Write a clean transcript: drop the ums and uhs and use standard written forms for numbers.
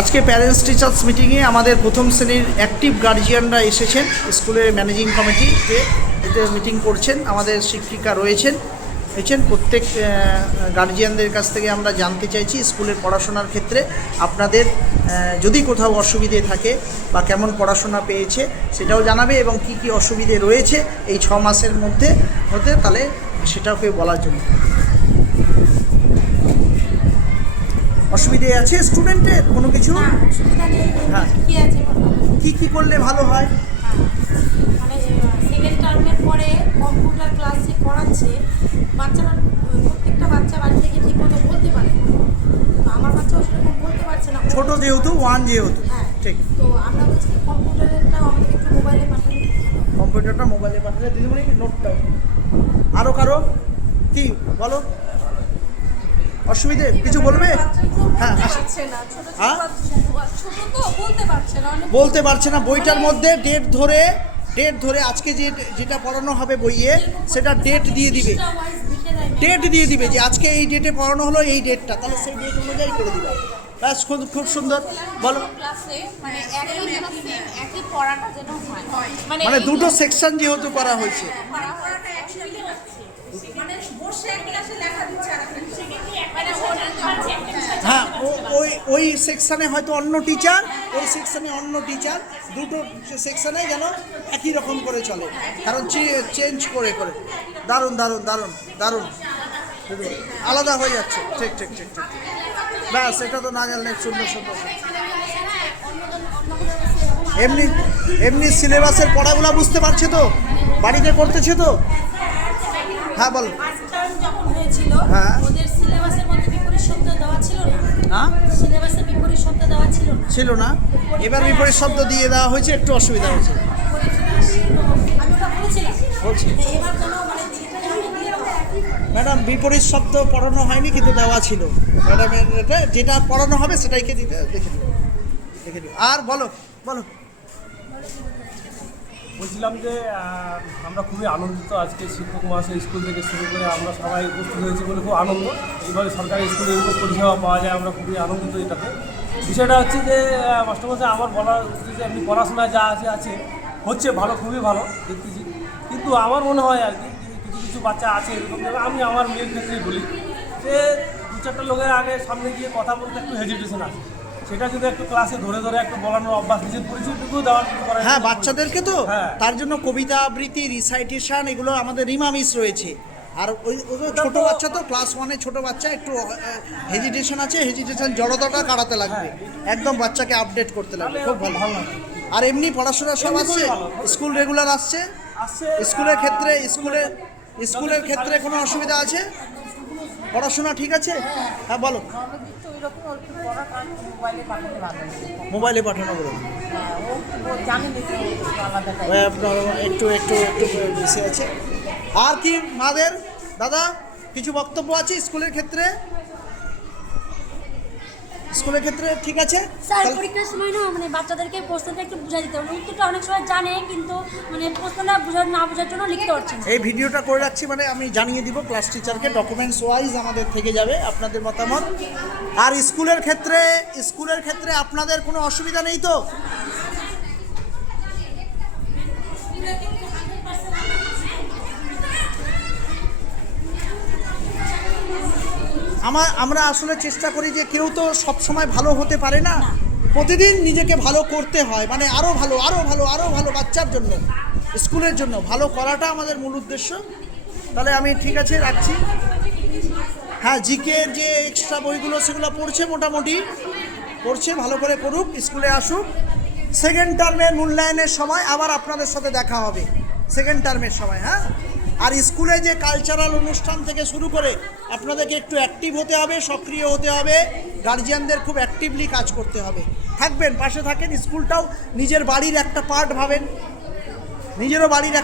আজকে parents teachers মিটিংয়ে আমাদের প্রথম শ্রেণীর অ্যাক্টিভ গার্জিয়ানরা এসেছেন। স্কুলের ম্যানেজিং কমিটিতে এতে মিটিং করছেন, আমাদের শিক্ষিকা রয়েছেন। প্রত্যেক গার্জিয়ানদের কাছ থেকে আমরা জানতে চাইছি স্কুলের পড়াশোনার ক্ষেত্রে আপনাদের যদি কোথাও অসুবিধে থাকে বা কেমন পড়াশোনা পেয়েছে সেটাও জানাবে, এবং কি কি অসুবিধে রয়েছে এই 6 মাসের মধ্যে তাহলে সেটাকে বলার জন্য। অসুবিধে আছে স্টুডেন্টের কোনো কিছু? হ্যাঁ, কি কি করলে ভালো হয়? মানে সেকেন্ড টার্মের পরে কম্পিউটার ক্লাসে করাচ্ছে, বাচ্চারা প্রত্যেকটা বাচ্চা বাড়ি থেকে ঠিক মতো বলতে পারে না। তো আমার বাচ্চাও সেরকম বলতে পারছে না, ছোট যেহেতু, 1 যেহেতু। হ্যাঁ ঠিক। তো আমরা বলছি কম্পিউটারটা আমাদের একটু মোবাইলে পাঠালে, কম্পিউটারটা মোবাইলে পাঠালে দিদিমণি নোটটাও। আরও কারো কি বলো অসুবিধে কিছু বলবে? হ্যাঁ, হ্যাঁ, বলতে পারছে না। বইটার মধ্যে ডেট ধরে আজকে যেটা পড়ানো হবে বইয়ে সেটা ডেট দিয়ে দিবে যে আজকে এই ডেটে পড়ানো হলো, এই ডেটটা, তাহলে সেই ডেট অনুযায়ী করে দিবে। ব্যাস, খুব সুন্দর। বলো। মানে দুটো সেকশন যেহেতু করা হয়েছে, হ্যাঁ, ওই সেকশানে হয়তো অন্য টিচার, ওই সেকশানে অন্য টিচার, দুটো সেকশানে যেন একই রকম করে চলে, কারণ চেঞ্জ করে দারুণ দারুণ দারুণ দারুণ আলাদা হয়ে যাচ্ছে। ঠিক ঠিক ঠিক ঠিক ব্যাস, এটা তো না জানলে সুন্দর। এমনি সিলেবাসের পড়াগুলো বুঝতে পারছে তো? বাড়িতে করতেছে তো? হ্যাঁ বলো। হ্যাঁ, ছিল না, এবার বিপরীত শব্দ দিয়ে দেওয়া হয়েছে, একটু অসুবিধা হয়েছে। ম্যাডাম, বিপরীত শব্দ পড়ানো হয়নি কিন্তু দেওয়া ছিল। ম্যাডামের যেটা পড়ানো হবে সেটাইকে দিতে দেখে দিও। আর বলো। বলছিলাম যে আমরা খুবই আনন্দিত, আজকে শিক্ষক মহাশয় স্কুল থেকে শুরু করে আমরা সবাই উপস্থিত হয়েছি বলে খুব আনন্দ। এইভাবে সরকারি স্কুলে এরকম পরিষেবা পাওয়া যায়, আমরা খুবই আনন্দিত এটাতে। বিষয়টা হচ্ছে যে মাস্টারমশাই আমার বলার হচ্ছে যে এমনি পড়াশোনা যা আছে হচ্ছে ভালো, খুবই ভালো দেখতেছি, কিন্তু আমার মনে হয় আর কি কিছু বাচ্চা আছে এরকম, আমি আমার মেয়ের ক্ষেত্রেই বলি যে 2-4টা লোকের আগে সামনে গিয়ে কথা বলতে একটু হেজিটেশন আছে, সেটা যদি একটু ক্লাসে ধরে একটু বলানোর অভ্যাস, নিজের পরিচয়টুকু দেওয়ার করে। হ্যাঁ, বাচ্চাদেরকে তো হ্যাঁ, তার জন্য কবিতা আবৃত্তি, রিসাইটেশন, এগুলো আমাদের রিমামিস রয়েছে। আর ওই ছোট বাচ্চা তো ক্লাস 1-এ ছোট বাচ্চা, একটু হেজিটেশন আছে, জড়তাটা কাটাতে লাগবে, একদম বাচ্চাকে আপডেট করতে লাগবে, খুব ভালো। আর এমনি পড়াশোনা সব আসছে, স্কুল রেগুলার আসছে। স্কুলের ক্ষেত্রে কোনো অসুবিধা আছে? পড়াশোনা ঠিক আছে? হ্যাঁ বলো। মোবাইলে পাঠানো বলো, একটু বেশি আছে। আর কি মাদের দাদা কিছু বক্তব্য আছে স্কুলের ক্ষেত্রে? ঠিক আছে স্যার, পরীক্ষার সময় মানে বাচ্চাদেরকে প্রশ্নটা একটু বুঝাই দিতে হবে। উত্তরটা অনেক সময় জানে কিন্তু প্রশ্নটা না বোঝার জন্য লিখতে পারছে না। এই ভিডিওটা করে রাখছি, আমি জানিয়ে দিব ক্লাস টিচারকে, ডকুমেন্টস ওয়াইজ আমাদের থেকে যাবে আপনাদের মতামত। আর স্কুলের ক্ষেত্রে আপনাদের কোনো অসুবিধা নেই তো? আমরা আসলে চেষ্টা করি যে কেউ তো সব সময় ভালো হতে পারে না, প্রতিদিন নিজেকে ভালো করতে হয়, মানে আরও ভালো বাচ্চার জন্য, স্কুলের জন্য ভালো করাটা আমাদের মূল উদ্দেশ্য। তাহলে আমি ঠিক আছে রাখছি। হ্যাঁ, জিকের যে এক্সট্রা বইগুলো সেগুলো পড়ছে, মোটামুটি পড়ছে, ভালো করে পড়ুক, স্কুলে আসুক। সেকেন্ড টার্মের মূল্যায়নের সময় আবার আপনাদের সাথে দেখা হবে, সেকেন্ড টার্মের সময়। হ্যাঁ, আর স্কুলে যে কালচারাল অনুষ্ঠান থেকে শুরু করে আপনাদেরকে একটু অ্যাক্টিভ হতে হবে, সক্রিয় হতে হবে, গার্জিয়ানদের খুব অ্যাক্টিভলি কাজ করতে হবে। থাকবেন, পাশে থাকেন, স্কুলটাও নিজের বাড়ির একটা পার্ট ভাবেন, নিজেরও বাড়ির